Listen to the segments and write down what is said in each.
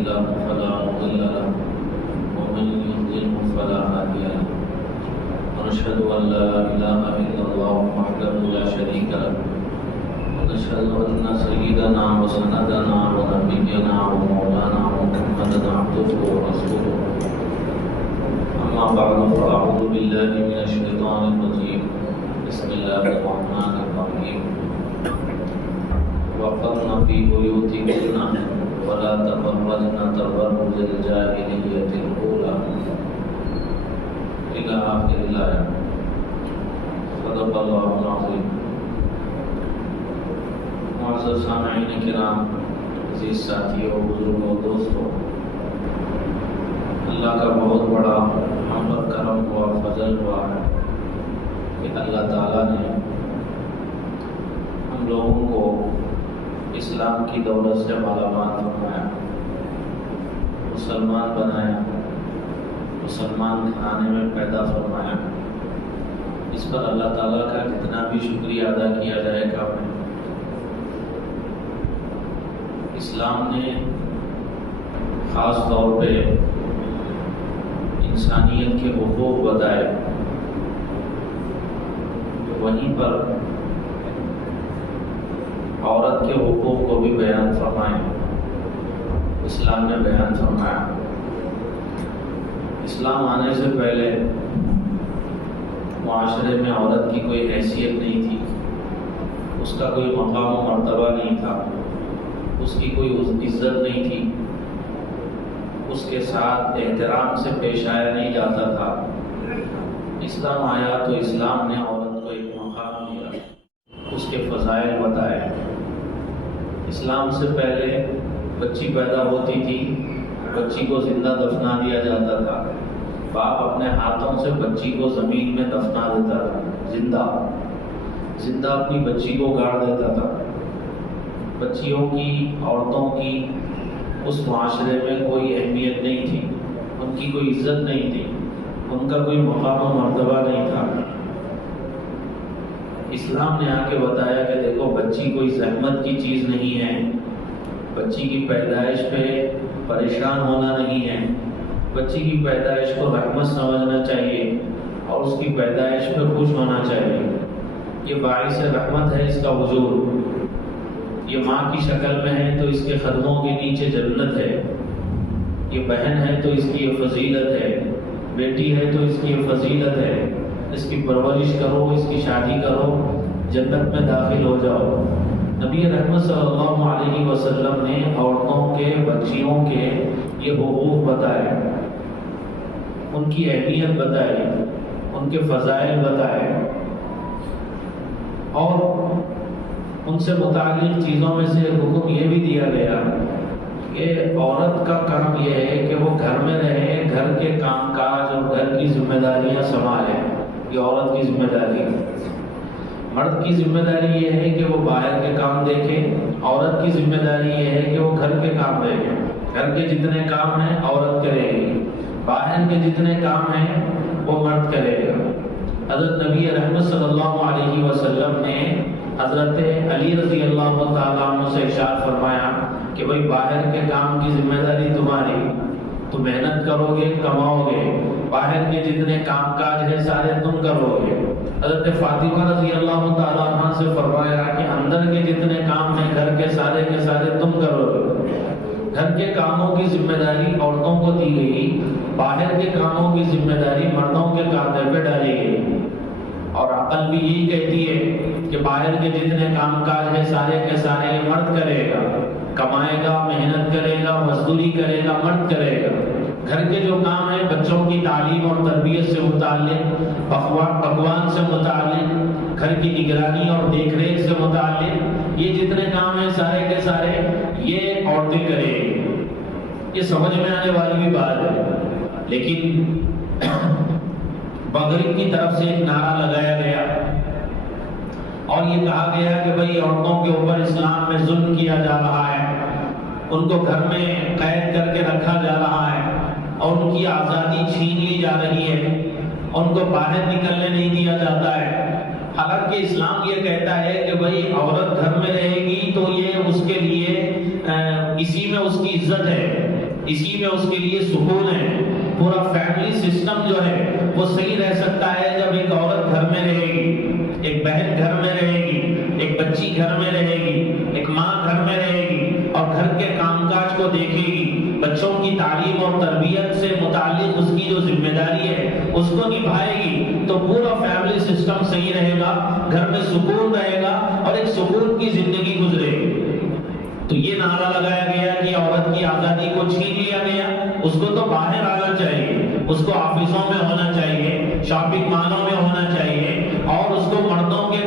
الله فلا مضل له ومن يضلل فلا هادي له ونشهد أن لا إله إلا الله وحده لا شريك له ونشهد أن سيدنا وسندنا ونبينا ومولانا محمدا عبده ورسوله أما بعد فأعوذ بالله من الشيطان الرجيم بسم الله الرحمن الرحيم وقرن في بيوتكن ولا تبرجن تبرج الجاهلية الأولى إلى آخر الآية صدق الله العظيم. معزز سامعین کرام، عزیز ساتھیوں، بزرگوں، دوستوں، اللہ کا بہت بڑا ہم پر کرم ہوا، فضل ہوا ہے کہ اللہ تعالیٰ نے ہم لوگوں کو اسلام کی دولت سے مالا مال فرمایا، مسلمان بنایا، مسلمان گھرانے میں پیدا فرمایا. اس پر اللہ تعالیٰ کا کتنا بھی شکریہ ادا کیا جائے گا. اسلام نے خاص طور پہ انسانیت کے حقوق بتائے، وہیں پر عورت کے حقوق کو بھی بیان فرمائے. اسلام نے بیان فرمایا. اسلام آنے سے پہلے معاشرے میں عورت کی کوئی حیثیت نہیں تھی، اس کا کوئی مقام و مرتبہ نہیں تھا، اس کی کوئی عزت نہیں تھی، اس کے ساتھ احترام سے پیش آیا نہیں جاتا تھا. اسلام آیا تو اسلام نے عورت کو ایک مقام دیا، اس کے فضائل بتائے. اسلام سے پہلے بچی پیدا ہوتی تھی، بچی کو زندہ دفنا دیا جاتا تھا. باپ اپنے ہاتھوں سے بچی کو زمین میں دفنا دیتا تھا، زندہ اپنی بچی کو گاڑ دیتا تھا. بچیوں کی، عورتوں کی اس معاشرے میں کوئی اہمیت نہیں تھی، ان کی کوئی عزت نہیں تھی، ان کا کوئی مقام و مرتبہ نہیں تھا. اسلام نے آ کے بتایا کہ دیکھو، بچی کوئی زحمت کی چیز نہیں ہے، بچی کی پیدائش پہ پریشان ہونا نہیں ہے، بچی کی پیدائش کو رحمت سمجھنا چاہیے اور اس کی پیدائش پہ خوش ہونا چاہیے. یہ باعث رحمت ہے اس کا وجود. یہ ماں کی شکل میں ہے تو اس کے قدموں کے نیچے جنت ہے. یہ بہن ہے تو اس کی یہ فضیلت ہے، بیٹی ہے تو اس کی یہ فضیلت ہے. اس کی پرورش کرو، اس کی شادی کرو، جنت میں داخل ہو جاؤ. نبی رحمت صلی اللہ علیہ وسلم نے عورتوں کے، بچیوں کے یہ حقوق بتائے، ان کی اہمیت بتائی، ان کے فضائل بتائے، اور ان سے متعلق چیزوں میں سے حکم یہ بھی دیا گیا کہ عورت کا کام یہ ہے کہ وہ گھر میں رہے، گھر کے کام کاج اور گھر کی ذمہ داریاں سنبھالے. یہ عورت کی ذمہ داری ہے. مرد کی ذمہ داری یہ ہے کہ وہ باہر کے کام دیکھے، عورت کی ذمہ داری یہ ہے کہ وہ گھر کے کام دیکھے. گھر کے جتنے کام ہیں عورت کرے گی، باہر کے جتنے کام ہیں وہ مرد کرے گا. حضرت نبی رحمت صلی اللہ علیہ وسلم نے حضرت علی رضی اللہ تعالیٰ عنہ سے ارشاد فرمایا کہ بھئی باہر کے کام کی ذمہ داری تمہاری، تو محنت کرو گے، کماؤ گے، باہر کے جتنے کام کاج ہیں سارے تم کرو گے. حضرت فاطمہ رضی اللہ تعالیٰ عنہ سے فرمایا کہ اندر کے جتنے کام ہیں گھر کے سارے تم کرو گے. گھر کے کاموں کی ذمہ داری عورتوں کو دی گئی، باہر کے کاموں کی ذمہ داری مردوں کے کاندھے پہ ڈالی گئی. اور عقل بھی یہی کہتی ہے کہ باہر کے جتنے کام کاج ہیں سارے کے سارے یہ مرد کرے گا، کمائے گا، محنت کرے گا، مزدوری کرے گا، مرد کرے گا. گھر کے جو کام ہیں بچوں کی تعلیم اور تربیت سے متعلق، پکوان سے متعلق، گھر کی نگرانی اور دیکھ ریکھ سے متعلق، یہ جتنے کام ہیں سارے کے سارے یہ عورتیں کریں گی. یہ سمجھ میں آنے والی بھی بات ہے. لیکن مغرب کی طرف سے ایک نعرہ لگایا گیا اور یہ کہا گیا کہ بھئی عورتوں کے اوپر اسلام میں ظلم کیا جا رہا ہے، ان کو گھر میں قید کر کے رکھا جا رہا ہے اور ان کی آزادی چھین لی جا رہی ہے، ان کو باہر نکلنے نہیں دیا جاتا ہے. حالانکہ اسلام یہ کہتا ہے کہ بھئی عورت گھر میں رہے گی تو یہ اس کے لیے اسی میں اس کی عزت ہے. اسی میں اس کے لیے سکون ہے. پورا فیملی سسٹم جو ہے وہ صحیح رہ سکتا ہے جب ایک عورت گھر میں رہے گی، ایک بہن گھر میں رہے گی، ایک بچی گھر میں رہے گی، ایک ماں گھر میں رہے گی اور گھر کے کام کاج کو دیکھے گی، بچوں کی تعلیم اور تربیت سے متعلق اس کی جو ذمہ داری ہے اس کو نبھائے گی، تو پورا فیملی سسٹم صحیح رہے گا، گھر میں سکون رہے گا اور ایک سکون کی زندگی گزرے گی. تو یہ نعرہ لگایا گیا کہ عورت کی آزادی کو چھین لیا گیا، اس کو تو باہر آنا چاہیے، اس کو آفسوں میں ہونا چاہیے، شاپنگ مالوں میں ہونا چاہیے اور اس کو مردوں کے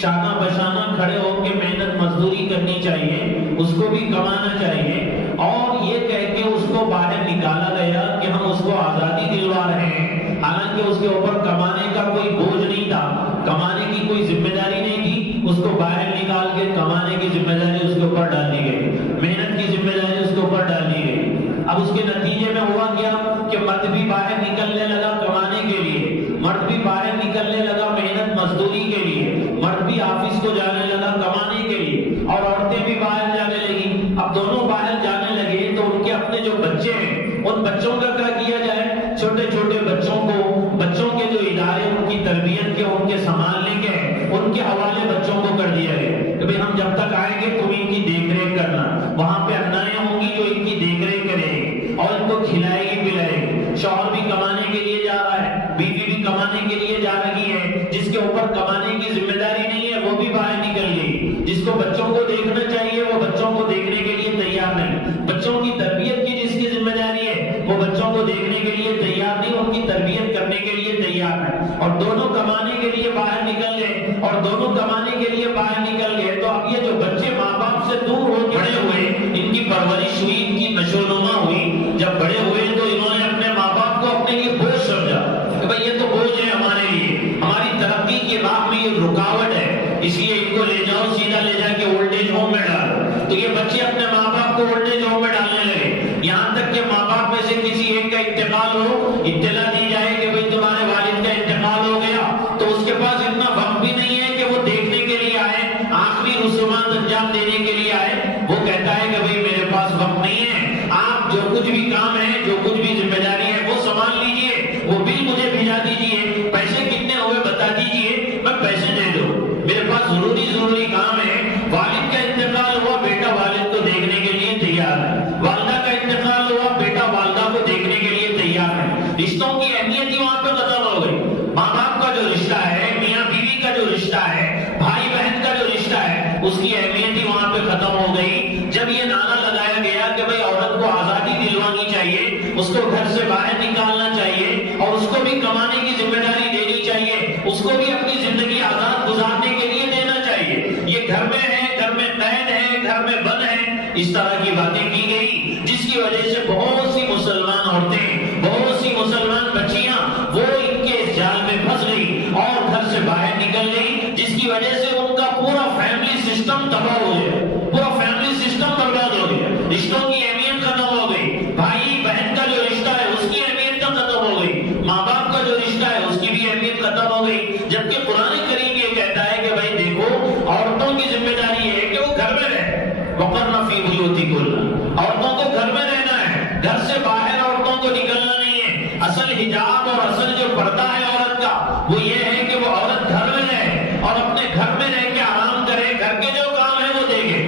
شانہ بشانہ کھڑے ہو کے محنت مزدوری کرنی چاہیے، اس کو بھی کمانا چاہیے. اور یہ کہہ کے اس کو باہر نکالا گیا کہ ہم اس کو آزادی دلوا رہے ہیں، حالانکہ اس کے اوپر کمانے کا کوئی بوجھ نہیں تھا، کمانے کی کوئی ذمہ داری نہیں تھی. اس کو باہر نکال کے کمانے کی ذمہ داری اس کے اوپر ڈال دی گئی، محنت کی ذمہ داری اس کے اوپر ڈال دی گئی. اب اس کے نتیجے میں ہوا کیا کہ مرد بھی باہر نکلنے لگا کمانے کے لیے، مرد بھی باہر نکلنے لگا محنت مزدوری کے لیے، مرد بھی آفس کو جانے لگا کمانے کے لیے اور عورتیں بھی باہر جانے لگی. اب دونوں باہر جانے لگے تو ان کے اپنے جو بچے ہیں ان بچوں کا کیا کیا جائے؟ چھوٹے چھوٹے بچوں کو، بچوں کے جو ادارے ان کی تربیت کے، ان کے سنبھالنے کے، ان کے حوالے بچوں کو کر دیا گیا کہ بھئی ہم جب تک آئیں گے تم ان کی دیکھ ریکھ کرنا. وہاں پہ انائیں ہوں گی جو ان کی دیکھ ریکھ کرے گی اور ان کو کھلائے گی پلائے گی. شوہر بھی کمانے کے لیے جا رہا ہے، بیوی بھی کمانے کے لیے جا رہی ہے، جس کے اوپر کمانے کی ذمہ داری نہیں ہے وہ بھی باہر نکل گئی. جس کو بچوں کو دیکھنا چاہیے وہ بچوں کو دیکھنے کے لیے تیار نہیں، بچوں کی تربیت کی جس کی ذمہ داری ہے وہ بچوں کو دیکھنے کے لیے تیار نہیں، ان کی تربیت کرنے کے لیے تیار ہے. اور دونوں کمانے کے لیے باہر نکل گئے اور دونوں کمانے کے لیے باہر نکل گئے تو اب یہ جو بچے ماں باپ سے دور ہو بڑے ہوئے، ان کی پرورش ہوئی، ان کی نشو و نما ہوئی، جب بڑے ہوئے تو انہوں نے اپنے ماں باپ کو اپنے لیے بوجھ سمجھا کہ بھئی یہ تو بوجھ ہے ہمارے لیے، ہماری ترقی کی راہ میں یہ رکاوٹ ہے، اس لیے ان کو لے جاؤ، سیدھا لے جا کے اولڈ ایج ہوم میں ڈالو. تو یہ بچے اپنے ماں باپ کو اولڈ ایج ہوم میں ڈالنے لگے، یہاں تک کہ ماں باپ میں سے کسی ایک کا انتقال ہو، اطلاع دی جائے کہ بھئی تمہارے والد کا انتقال ہو گیا، تو اس کے پاس اتنا وقت بھی نہیں ہے کہ وہ دیکھنے کے لیے آئے، آخری رسومات انجام دینے کے لیے آئے. وہ کہتا ہے کہ بھئی میرے پاس وقت نہیں ہے، آپ جو کچھ بھی کام ہے، جو کچھ بھی ذمہ داری ہے وہ سنبھال لیجئے، وہ بل مجھے بھیجا دیجئے، پیسے کتنے ہوئے بتا دیجئے، میں پیسے دے دوں، میرے پاس ضروری کام ہے. والد کا انتقال ہوا، بیٹا والد کو دیکھنے کے لیے تیار ہے، والدہ کا انتقال ہوا، بیٹا والدہ کو دیکھنے کے لیے تیار ہے. رشتوں کی اہمیت ہی وہاں پہ ختم ہو گئی. ماں باپ کا جو رشتہ ہے، میاں بیوی کا جو رشتہ ہے، بھائی بہن کا جو رشتہ ہے، اس کی اہمیت ہی وہاں پہ ختم ہو گئی. جب یہ نعرہ لگایا گیا کہ بھئی عورت کو آزادی دلوانی چاہیے، اس کو گھر سے باہر نکالنا چاہیے اور اس کو بھی کمانے کی ذمہ داری دینی چاہیے، اس کو بھی اپنی زندگی آزاد گزارنے کے لیے دینا چاہیے، یہ گھر میں ہے، گھر میں قید ہے، گھر میں بند ہے، اس طرح کی باتیں کی گئی، جس کی وجہ سے بہت سی مسلمان عورتیں، بہت سی مسلمان بچیاں وہ ان کے اس جال میں پھنس گئی اور گھر سے باہر نکل گئی، جس کی وجہ سے ان کا پورا فیملی سسٹم تباہ ہو گیا، پورا فیملی سسٹم برباد ہو گیا. رشتوں کی اہمیت ختم ہو گئی، بھائی بہن کا جو رشتہ ہے اس کی اہمیت ختم ہو گئی، ماں باپ کا جو رشتہ ہے اس کی بھی اہمیت ختم ہو گئی. جبکہ قرآن کریم یہ کہتا ہے کہ بھائی دیکھو، عورتوں کی ذمہ داری ہے کہ وہ گھر میں رہیں، وقرن فی بیوتکن، عورتوں کو گھر میں رہنا ہے، گھر سے باہر عورتوں کو نکلنا نہیں ہے. اصل حجاب اور اصل جو پردہ ہے عورت کا وہ یہ ہے کہ وہ عورت گھر میں رہے اور اپنے گھر میں رہ کے آرام کرے، گھر کے جو کام ہے وہ دیکھے،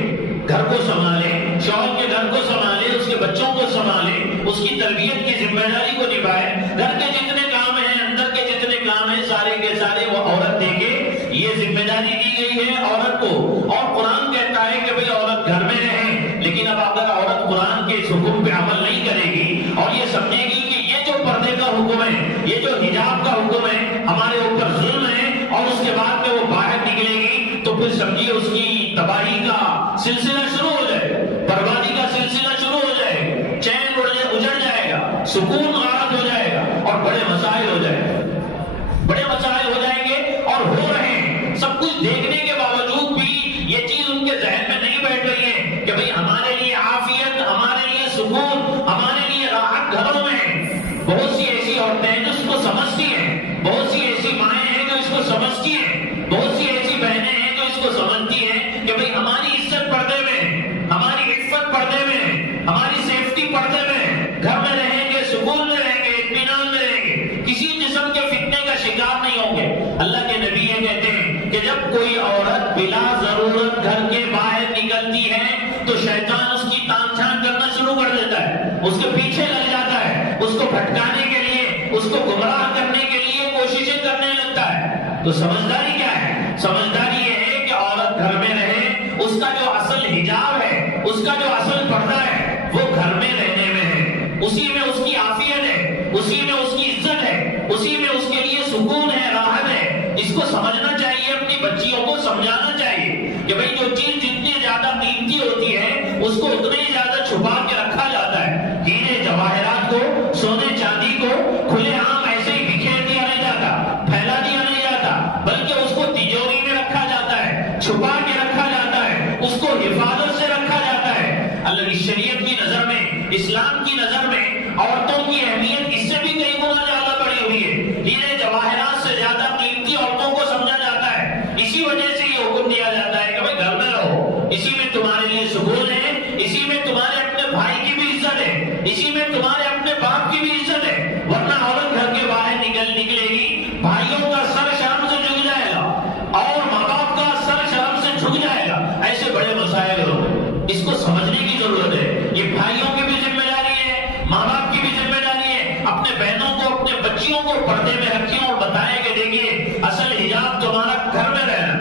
گھر کو سنبھالے، شوہر کے گھر کو سنبھالے، اس کے بچوں کو سنبھالے، اس کی تربیت کی ذمہ داری کو نبھائے. گھر کے جتنے کام ہیں، اندر کے جتنے کام ہیں، سارے کے سارے وہ عورت دیکھے. یہ ذمہ داری دی گئی ہے عورت کو. اور قرآن کہتا ہے کہ بھئی عورت گھر میں رہے، لیکن اب اگر عورت قرآن کے اس حکم پہ عمل نہیں کرے گی اور یہ سمجھے گی کہ یہ جو پردے کا حکم ہے، یہ جو حجاب کا حکم ہے ہمارے اوپر ظلم ہے، اور اس کے بعد میں وہ باہر نکلے گی تو پھر سمجھیے اس کی تباہی کا سلسلہ شروع ہو جائے، بربادی کا سلسلہ شروع ہو جائے، چین اجڑ جائے گا، سکون غارت ہو جائے گا اور بڑے مسائل ہو جائیں گے، بڑے مسائل ہو جائیں گے. اور ہو رہے ہیں، سب کچھ دیکھنے کے باوجود بھی یہ چیز ان کے ذہن میں نہیں بیٹھ رہی ہے کہ بھئی ہمارے لیے عافیت، ہمارے لیے سکون، ہمارے لیے راحت گھروں میں ہے. بہت سی ایسی عورتیں ہیں جو اس کو سمجھتی ہیں، بہت سی ایسی مائیں ہیں جو اس کو سمجھتی ہیں، بہت سی ایسی بہنیں ہیں جو اس کو سمجھتی ہیں کہ بھئی ہماری عزت پردے میں، ہماری عفت پردے میں، ہماری سیفٹی پردے میں. شیطان اس کی تان چھان کرنا شروع کر دیتا ہے، اس کے پیچھے لگ جاتا ہے، اس کو بھٹکانے کے لیے، اس کو گمراہ کرنے کے لیے کوششیں کرنے لگتا ہے۔ تو سمجھداری کیا ہے؟ سمجھداری یہ ہے کہ عورت گھر میں رہے، اس کا جو اصل حجاب ہے، اس کا جو اصل پردہ ہے، وہ گھر میں رہنے میں ہے، اسی میں اس کی عافیت ہے، اسی میں اس کی عزت ہے، اسی میں اس کے لیے سکون ہے، راحت ہے۔ اس کو سمجھنا چاہیے، اپنی بچیوں کو سمجھانا چاہیے کہ بھئی جو چیز جتنی زیادہ قیمتی ہوتی ہے اس کو اتنے ہی زیادہ چھپا کے رکھا جاتا ہے۔ ہیرے جواہرات کو، سونے چاندی کو کھلے عام ایسے ہی بکھیر دیا نہیں جاتا، پھیلا دیا نہیں جاتا، بلکہ اس کو تجوری میں رکھا جاتا ہے، چھپا کے رکھا جاتا ہے، اس کو حفاظت سے رکھا جاتا ہے۔ اللہ کی شریعت کی نظر میں، اسلام کی نظر میں عورتوں کی اہمیت اس سے بھی کئی گنا زیادہ بڑی ہوئی ہے۔ ہیرے جواہرات سے زیادہ قیمتی عورتوں کو سمجھا جاتا ہے، اسی وجہ سے یہ حکم دیا جاتا ہے کہ بھائی گھر میں رہو، اسی میں تمہارے لیے سکون ہے، اسی میں تمہارے اپنے بھائی کی بھی عزت ہے، اسی میں تمہارے اپنے باپ کی بھی عزت ہے۔ ورنہ عورت گھر کے باہر نکلے گی، بھائیوں کا سر شرم سے جھک جائے گا اور ماں باپ کا سر شرم سے جھک جائے گا۔ ایسے بڑے مسائل ہوں، اس کو سمجھنے کی ضرورت ہے۔ یہ بھائیوں کی بھی ذمہ داری ہے، ماں باپ کی بھی ذمہ داری ہے، اپنے بہنوں کو، اپنے بچیوں کو پردے میں رکھیں اور بتائیں کہ دیکھیے اصل حجاب تمہارا گھر میں رہنا،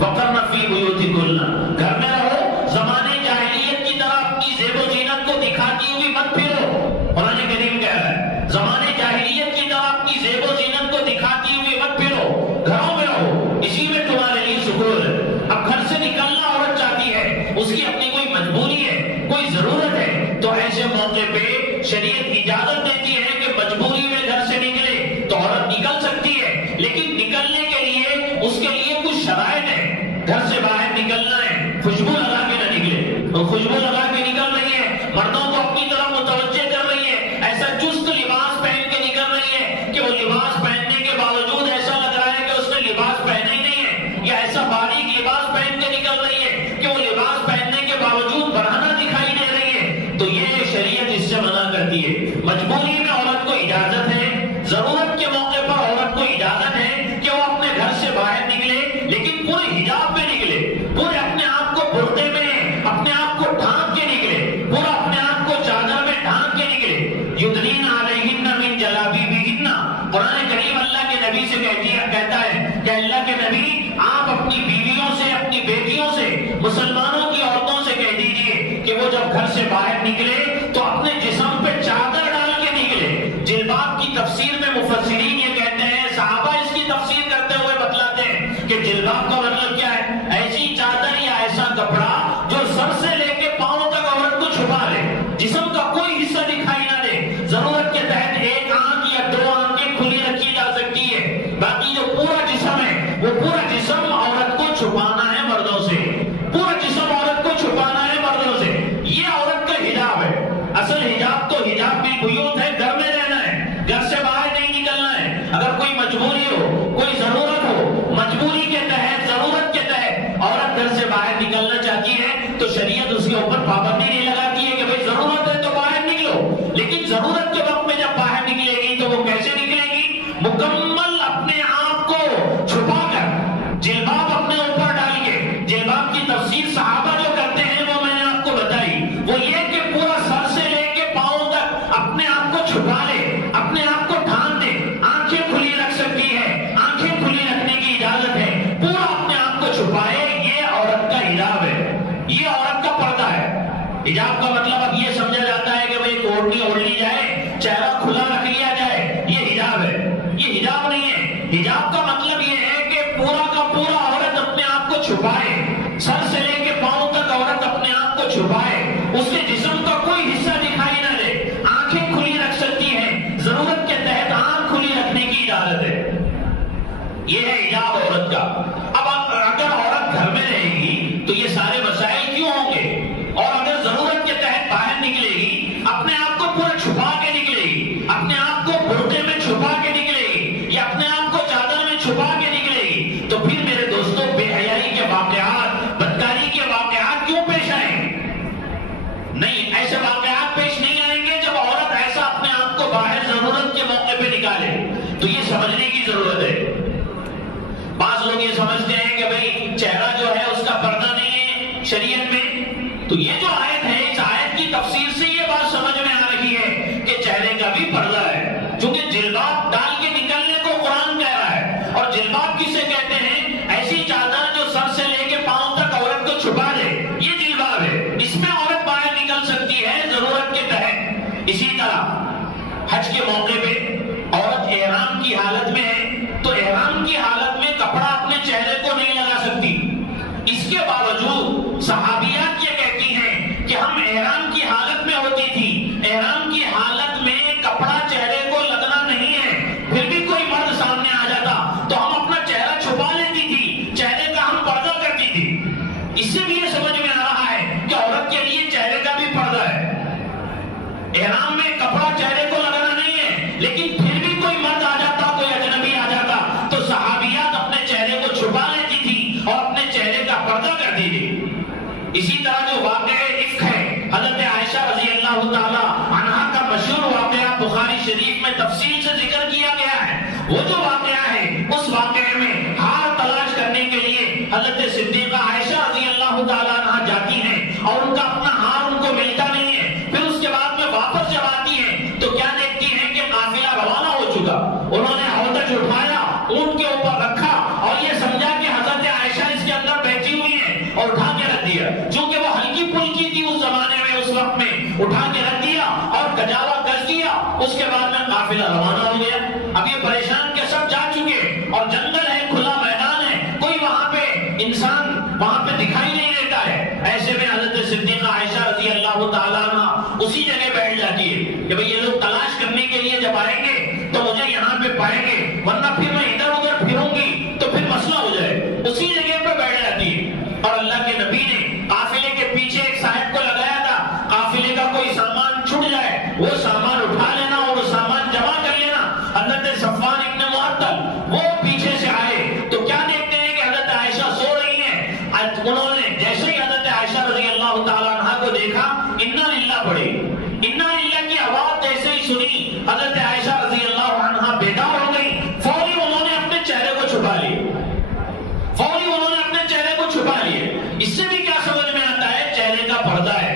وقرن فی بیوتکن، گھر میں رہو، زمانے جاہلیت کی طرح اپنی زیب و زینت کو دکھاتی ہوئی مت پھرو۔ قرآن کریم کہہ رہا ہے زمانے جاہلیت کی طرح اپنی زیب و زینت کو دکھاتی ہوئی مت پھرو، گھروں میں رہو، اسی میں تمہارے لیے سکون ہے۔ اب گھر سے نکلنا عورت چاہتی ہے، اس کی اپنی کوئی مجبوری ہے، کوئی ضرورت ہے، تو ایسے موقع پہ شریعت اجازت دیتی ہے کہ مجبوری میں گھر سے نکلے تو عورت نکل سکتی ہے، لیکن نکلنے کے لیے اس کے لیے کچھ شرائط ہے۔ گھر سے باہر نکلنا ہے، خوشبو لگا کے نہ نکلے، اور خوشبو لگا کے نکل رہی ہے، مردوں کو اپنی طرف متوجہ کر رہی ہے، ایسا چست لباس پہن کے نکل رہی ہے کہ وہ لباس پہننے کے باوجود ایسا لگ رہا ہے کہ اس نے لباس پہنا ہی نہیں ہے، یا ایسا باریک لباس پہن کے نکل رہی ہے کہ وہ لباس پہننے کے باوجود برہنہ دکھائی دے رہی ہے، تو یہ شریعت اس سے منع کرتی ہے۔ مجبوری میں عورت کو اجازت ہے، ضرورت کے موقع پر عورت کو اجازت ہے کہ وہ اپنے گھر سے باہر نکلے، لیکن پورے حجاب میں نکلے، پورے اپنے آپ کو برقعے میں، اپنے آپ کو ڈھانپ کے نکلے، پورا اپنے آپ کو چادر میں ڈھانپ کے نکلے۔ یدنین علیہن من جلابیبہن، قرآن کریم اللہ کے نبی سے کہتا ہے کہ اللہ کے نبی آپ اپنی بیویوں سے، اپنی بیٹیوں سے، مسلمانوں کی عورتوں سے کہہ دیجئے کہ وہ جب گھر سے باہر نکلے تو اپنے جسم پہ چادر ڈال کے نکلے۔ جلباب کی تفسیر میں مفسرین یہ کہتے ہیں، صحابہ اس کی تفسیر کرتے ہوئے بتلاتے ہیں کہ جلباب کا مطلب کیا ہے؟ ایسی چادر یا ایسا کپڑا جو سر سے لے کے پاؤں تک عورت کو چھپا لے، جسم کا کوئی حصہ دکھائی نہ دے، ضرورت کے تحت ایک آنکھ یا دو آنکھیں کھلی رکھی جا سکتی ہے، باقی جو پورا جسم ہے وہ پورا جسم عورت کو چھپانا ہے مردوں سے، پورا جسم عورت کو چھپانا ہے مردوں سے۔ یہ عورت کا حجاب ہے۔ اصل حجاب تو حجاب بالبیوت ہے، گھر میں رہنا ہے، گھر سے باہر نہیں نکلنا ہے۔ اگر کوئی مجبوری ہو، کوئی ضرورت ہو، مجبوری کے تحت، ضرورت کے تحت عورت گھر سے باہر نکلنا چاہتی ہے تو شریعت اس کے اوپر پابندی نہیں لگاتی ہے کہ بھئی ضرورت ہے تو باہر نکلو، لیکن ضرورت کے وقت میں جب باہر نکلے گی تو وہ کیسے نکلے گی؟ مکمل اپنے آپ کو چھپا کر، جلباب اپنے اوپر ڈال کے۔ جلباب کی تفسیر صحابہ جو کرتے ہیں وہ میں نے آپ کو بتائی، وہ یہ کہ پورا سر سے لے کے پاؤں تک اپنے آپ کو چھپا لے، اپنے آپ کو ڈھانپ دے، آنکھیں کھلی رکھ سکتی ہے، آنکھیں کھلی رکھنے کی اجازت ہے، پورا اپنے آپ کو چھپائے، یہ عورت کا حجاب ہے، یہ عورت کا پردہ ہے۔ حجاب کا مطلب اب یہ سمجھا جاتا ہے کہ بھئی ایک اوڑھنی اوڑھ لی جائے، چہرہ کھلا رکھ لیا جائے، یہ حجاب ہے۔ یہ حجاب نہیں ہے۔ حجاب کا مطلب یہ ہے کہ پورا کا پورا عورت اپنے آپ کو چھپائے، سر سے لے کے پاؤں تک عورت اپنے آپ کو چھپائے، اس کے جسم کا کوئی حصہ دکھائی نہ دے، آنکھیں کھلی رکھ سکتی ہے، ضرورت کے تحت آنکھ کھلی رکھنے کی اجازت ہے۔ یہ ہے حجاب عورت کا۔ اب اگر عورت گھر میں رہے گی تو یہ سارے مسائل کیوں ہوں گے؟ اور اگر ضرورت کے تحت باہر نکلے گی، اپنے آپ کو پورا چھپا کے نکلے گی، اپنے آپ کو برقعے میں چھپا کے نکلے گی، یا اپنے آپ کو چادر میں چھپا کے نکلے گی، تو پھر میرے دوستوں بے حیائی کے واقعات، بدکاری کے واقعات کیوں پیش آئیں گے؟ نہیں، ایسے واقعات پیش نہیں آئیں گے جب عورت ایسا اپنے آپ کو باہر ضرورت کے موقع پہ نکالے۔ تو یہ سمجھنے کی ضرورت ہے۔ بعض لوگ یہ سمجھ کی تفسیر سے یہ بات سمجھ میں آ رہی ہے کہ چہرے کا بھی پردہ ہے، چونکہ جلباب ڈال کے نکلنے کو قرآن کہہ رہا ہے. اور جلباب کسے کہتے ہیں؟ ایسی چادر جو سر سے لے کے پاؤں تک عورت کو چھپا دے، یہ جلباب ہے. اس میں عورت باہر نکل سکتی ہے ضرورت کے تحت. اسی طرح حج کے موقع پہ عورت احرام کی حالت میں ہے تو احرام کی حالت میں کپڑا اپنے چہرے کو نہیں لگا سکتی. اس کے باوجود صحابیات یہ کہتی ہیں کہ ہم احرام کی حالت میں ہوتی تھی، احرام کی حالت میں کپڑا چہرے کو لگنا نہیں ہے، پھر بھی کوئی مرد سامنے آ جاتا تو ہم اپنا چہرہ چھپا لیتی تھی، چہرے کا ہم پردہ کرتی تھی. اس سے بھی یہ سمجھ میں آ رہا ہے کہ عورت کے لیے چہرے کا بھی پردہ ہے. احرام میں کپڑا چہرے کو لگانا نہیں ہے، لیکن پھر بھی کوئی مرد آ جاتا، کوئی اجنبی آ جاتا تو صحابیات اپنے چہرے کو چھپا لیتی تھی اور اپنے چہرے کا پردہ کرتی تھی. اسی طرح جو واقعہ عفق ہے، حضرت عائشہ رضی اللہ تعالی عنہا کا مشہور واقعہ بخاری شریف میں تفصیل سے ذکر کیا گیا ہے. وہ جو واقعہ ہے، اس واقعے میں ہار تلاش کرنے کے لیے حضرت صدیقہ عائشہ رضی اللہ تعالی عنہا جاتی ہیں اور ان کا اپنا ہار ان کو ملتا نہیں ہے. پھر اس کے بعد میں واپس جب آتی ہیں تو کیا دیکھتی ہیں کہ قافلہ روانہ ہو چکا. انہوں نے ہودج اٹھایا، اونٹ کے اوپر رکھا اور یہ سمجھا کہ حضرت عائشہ اس کے اندر بیٹھی ہوئی ہیں اور اٹھا کے رکھ دیا. چونکہ وہ ہلکی پھلکی تھی اس زمانے میں، اس وقت میں اٹھا کے رکھ دیا اور گجاوا کر دیا. اس کے بعد میں قافلہ روانہ ہو گیا. اب یہ پریشان کے سب جا چکے اور جنگل ہے، کھلا میدان ہے، کوئی وہاں پہ انسان وہاں پہ دکھائی نہیں دیتا ہے. ایسے میں حضرت صدیقہ عائشہ رضی اللہ تعالیٰ عنہ اسی جگہ بیٹھ جاتی ہے کہ بھئی یہ لوگ تلاش کرنے کے لیے جب آئیں گے تو مجھے یہاں پہ پائیں گے، ورنہ پھر میں ادھر ادھر پھروں گی تو پھر مسئلہ ہو جائے. اسی جگہ پہ بیٹھ جاتی ہے. اور اللہ کے نبی نے قافلے کے پیچھے ایک صاحب کو لگایا تھا، قافلے کا کوئی سامان چھوٹ جائے وہ سامان اٹھا لینا اور وہ سامان جمع کر لینا. حضرت صفوان ابن معطل وہ پیچھے سے آئے تو کیا دیکھتے ہیں کہ حضرت عائشہ سو رہی ہیں. انہوں نے جیسے ہی حضرت عائشہ رضی اللہ تعالیٰ عنہ کو دیکھا، انا للہ پڑھی. انا للہ کی آواز جیسے ہی سنی، حضرت عائشہ رضی اللہ عنہ بیدار ہو گئی. فوری انہوں نے اپنے چہرے کو چھپا لیا، فوری انہوں نے اپنے چہرے کو چھپا لیا. اس سے بھی کیا سمجھ میں آتا ہے؟ چہرے کا پردہ ہے.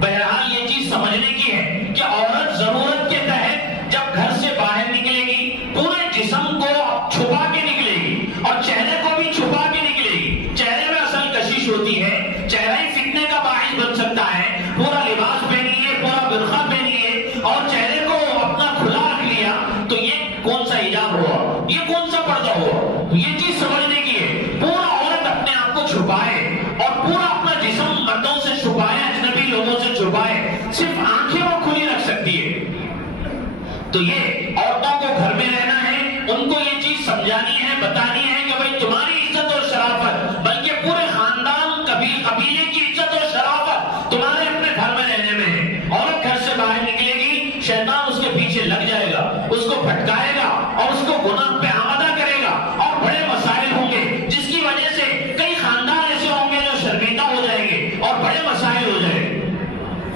بہرحال یہ چیز سمجھنے کی ہے کہ عورت ضرورت کے تحت جب گھر سے باہر نکلے گی پورے جسم کو چھپا کے نکلے گی اور چہرے کو بھی چھپا کے نکلے گی. چہرے میں اصل کشش ہوتی ہے، چہرہ ہی فتنے کا باعث بن سکتا ہے. پورا لباس پہنیے، پورا برقع پہنیے اور چہرے کو اپنا کھلا رکھ لیا تو یہ کون سا حجاب ہوا، یہ کون سا پردہ ہوا؟ یہ چیز سمجھنے کی ہے. پورا عورت اپنے آپ کو چھپائے اور پورا اپنا جسم مردوں سے چھپائے، اجنبی لوگوں سے چھپائے، صرف آنکھیں وہ کھلی رکھ سکتی ہے. تو یہ عورتوں کو گھر میں رہنا ہے، ان کو یہ چیز سمجھانی ہے، بتانی ہے کہ بھائی تمہاری عزت اور شرافت، بلکہ پورے خاندان قبیلے کی عزت اور شرافت تمہارے اپنے گھر میں رہنے میں ہے. عورت گھر سے باہر نکلے گی، شیطان اس کے پیچھے لگ جائے گا، اس کو پھٹکائے گا اور اس کو گناہ پہ آمادہ کرے گا اور بڑے مسائل ہوں گے، جس کی وجہ سے کئی خاندان ایسے ہوں گے جو شرمندہ ہو جائیں گے اور بڑے مسائل ہو جائیں گے.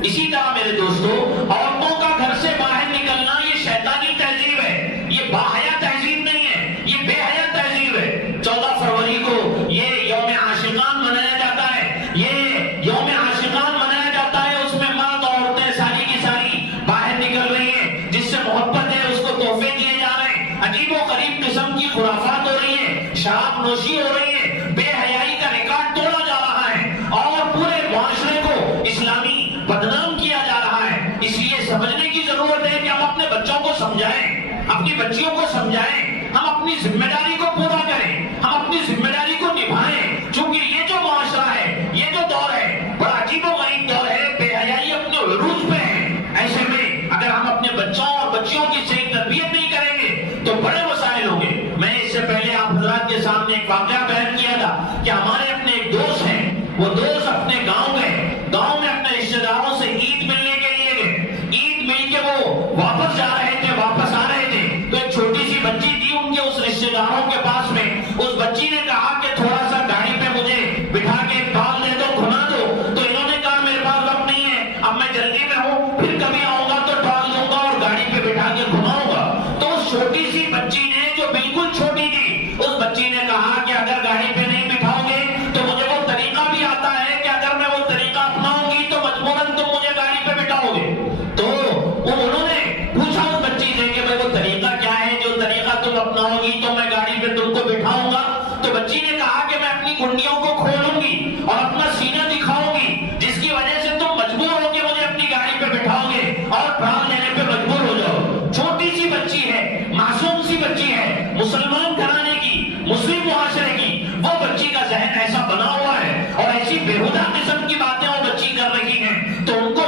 اسی طرح میرے دوستو، عورتوں کا گھر سے باہر نکلنا یہ شیطانی تہذیب ہے، یہ باحیا تہذیب نہیں ہے، یہ بے حیا تہذیب ہے. 14 فروری کو یہ یوم عاشقان منایا جاتا ہے، یہ یوم عاشقان منایا جاتا ہے. اس میں مرد عورتیں ساری کی ساری باہر نکل رہی ہیں، جس سے محبت ہے اس کو تحفے دیے جا رہے ہیں، عجیب و غریب قسم کی خرافات ہو رہی ہیں، شراب نوشی ہو رہی ہے، بے حیائی کا ریکارڈ توڑا جا رہا ہے اور پورے معاشرے کو اسلامی بدنام کیا جا رہا ہے. اس لیے سمجھنے کی ضرورت ہے کہ ہم اپنے بچوں کو سمجھائیں، اپنی بچیوں کو سمجھائیں، ہم اپنی ذمہ داری کو پورا کریں، ہم اپنی ذمہ داری کو نبھائیں. چونکہ یہ جو معاشرہ ہے، یہ جو دور ہے، بڑا عجیب و غریب دور ہے، بے حیائی اپنے عروج پہ ہے. ایسے میں اگر ہم اپنے بچوں اور بچیوں کی صحیح تربیت نہیں کریں گے تو بڑے مسائل ہوں گے. میں اس سے پہلے آپ حضرات کے سامنے ایک واقعہ بیان کیا تھا کہ ہمارے اپنے ایک دوست ہیں، وہ دوست اپنے گاؤں گئے، گاؤں میں اپنے رشتے داروں سے عید ملنے کے لیے گئے. عید مل کے وہ واپس جا رہے تھے، واپس آ رہے تھے تو ایک چھوٹی سی بچی تھی ان کے اس رشتے داروں کے پاس میں. اس بچی نے کہا کہ تھوڑا سا گاڑی پہ مجھے بٹھا کے ڈال دے دو، گھما دو. تو انہوں نے کہا میرے پاس وقت نہیں ہے، اب میں جلدی میں ہوں، پھر کبھی آؤں گا تو ڈال دوں گا اور گاڑی پہ بٹھا کے گھماؤں گا. تو اس چھوٹی سی بچی نے، جو بالکل چھوٹی تھی، اس بچی نے کہا کہ اگر گاڑی پہ نہیں بٹھاؤ گے تو مجھے وہ طریقہ بھی آتا ہے کہ اگر میں وہ طریقہ اپناؤں گی تو مجبوراً تم مجھے گاڑی پہ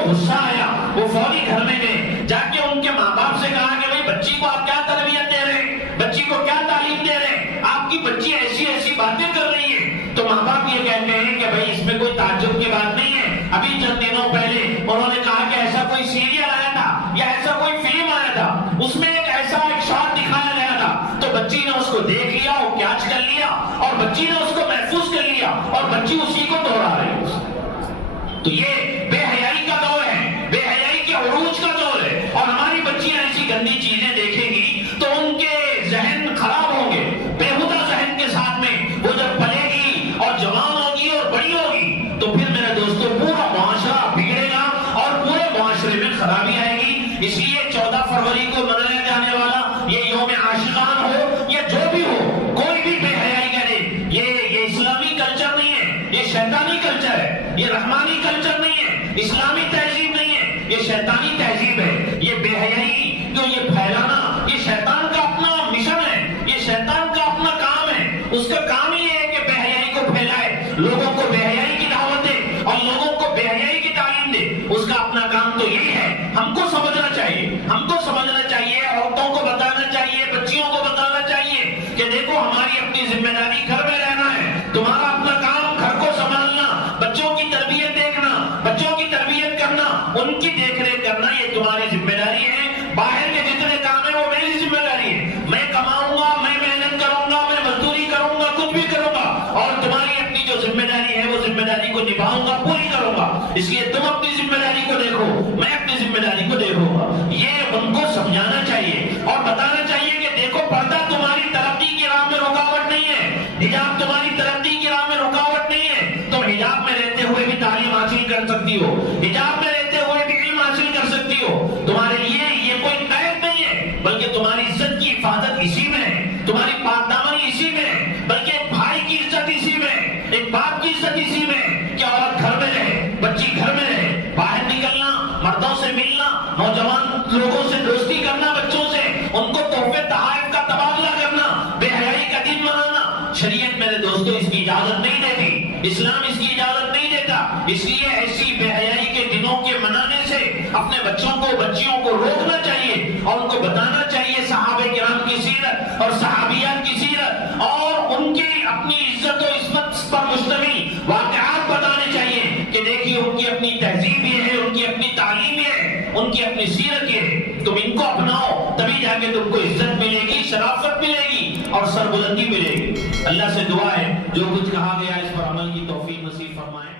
غصہ آیا، وہ فوری گھر میں گئے، جا کے ان کے ماں باپ سے کہا کہ بھائی بچی کو آپ کیا تربیت دے رہے ہیں، بچی کو کیا تعلیم دے رہے ہیں، آپ کی بچی ایسی ایسی باتیں کر رہی ہے۔ تو ماں باپ یہ کہتے ہیں کہ بھائی اس میں کوئی تعجب کی بات نہیں ہے، ابھی چند دنوں پہلے انہوں نے کہا کہ ایسا کوئی سیریل آیا تھا یا ایسا کوئی فلم آیا تھا، اس میں ایک شاٹ دکھایا گیا تھا، تو بچی نے اس کو دیکھ لیا اور کیچ کر لیا اور بچی نے اس کو محفوظ کر لیا اور بچی اسی کو دوہرا رہی ہے۔ تو یہ بے حیائی کا دور ہے، بے حیائی کے عروج کا دور ہے، اور ہماری بچیاں ایسی گندی چیزیں دیکھیں گی تو ان کے ذہن خراب ہوں گے، بےہودہ ذہن کے ساتھ میں وہ جب پلے گی اور جوان ہوگی اور بڑی ہوگی تو پھر میرے دوستوں پورا معاشرہ بگڑے گا اور پورے معاشرے میں خرابی آئے گی۔ اس لیے 14 فروری کو منایا جانے والا یہ یوم عاشقان ہو یا جو بھی ہو، کوئی بھی بے حیائی کرے، یہ اسلامی کلچر نہیں ہے، یہ شیطانی کلچر ہے، یہ رحمانی کلچر نہیں ہے، اسلامی تہذیب نہیں ہے، یہ شیطانی تہذیب ہے۔ یہ بے حیائی جو یہ پھیلانا، یہ شیطان کا اپنا مشن ہے، یہ شیطان کا اپنا کام ہے، اس کا کام ہی ہے کہ بے حیائی کو پھیلائے، لوگوں کو بے حیائی کی دعوت دے اور لوگوں کو بے حیائی کی تعلیم دے، اس کا اپنا کام تو یہی ہے۔ ہم کو سمجھنا چاہیے، ہم کو سمجھنا چاہیے، عورتوں کو بتانا چاہیے، بچیوں کو بتانا چاہیے کہ دیکھو ہماری اپنی ذمہ داری گھر میں رہنا ہے، تمہارا اپنا کام گھر کو سنبھالنا، بچوں کی تربیت دیکھنا، بچوں کی تربیت کرنا، ان کی دیکھ ریکھ کرنا، یہ تمہاری ذمہ داری ہے۔ باہر کے جتنے کام ہیں وہ میری ذمہ داری ہے، میں کماؤں گا، میں محنت کروں گا، میں مزدوری کروں گا، کچھ بھی کروں گا، اور تمہاری اپنی جو ذمہ داری ہے وہ ذمہ داری کو نبھاؤں گا، پوری کروں گا۔ اس لیے تم اپنی ذمہ داری کو دیکھو، میں اپنی ذمہ داری کو دیکھوں گا۔ یہ ان کو سمجھانا چاہیے اور بتانا چاہیے کہ دیکھو پردہ تمہاری ترقی کی راہ میں رکاوٹ نہیں ہے، حجاب تمہاری ترقی کی راہ میں رکاوٹ نہیں ہے، تم حجاب میں رہتے ہوئے بھی تعلیم حاصل کر سکتی ہو، حجاب میں رہتے ہوئے بھی علم حاصل کر سکتی ہو۔ تمہارے لیے یہ کوئی قید نہیں ہے، بلکہ تمہاری عزت کی حفاظت اسی میں ہے، تمہاری پاک دامنی اسی میں ہے، بلکہ ایک بھائی کی عزت اسی میں ہے، ایک باپ کی عزت اسی میں ہے کہ عورت گھر میں رہے، بچی گھر میں رہے، باہر نکلنا، مردوں سے ملنا، نوجوان لوگوں سے دوستی کرنا، بچوں سے ان کو تحفے تحائف کا تبادلہ کرنا، بے حیائی کا دن منانا، شریعت میرے دوستوں اس کی اجازت نہیں دیتی، اسلام اس کی اجازت نہیں دیتا۔ اس لیے ایسی بے حیائی کے دنوں کے منانے سے اپنے بچوں کو، بچیوں کو روکنا چاہیے اور ان کو بتانا چاہیے صحابہ کرام کی سیرت اور صحابیات کی سیرت اور ان کی اپنی عزت و عصمت پر مشتمل واقعات بتانے چاہیے کہ دیکھیے ان کی اپنی تہذیب یہ ہے، ان کی اپنی تعلیم یہ ہے، ان کی اپنی سیرت یہ ہے، تم ان کو اپناؤ، تبھی جا کے تم کو عزت ملے گی، شرافت ملے گی اور سربلندی ملے گی۔ اللہ سے دعا ہے جو کچھ کہا گیا اس پر عمل کی توفیق نصیب فرمائے۔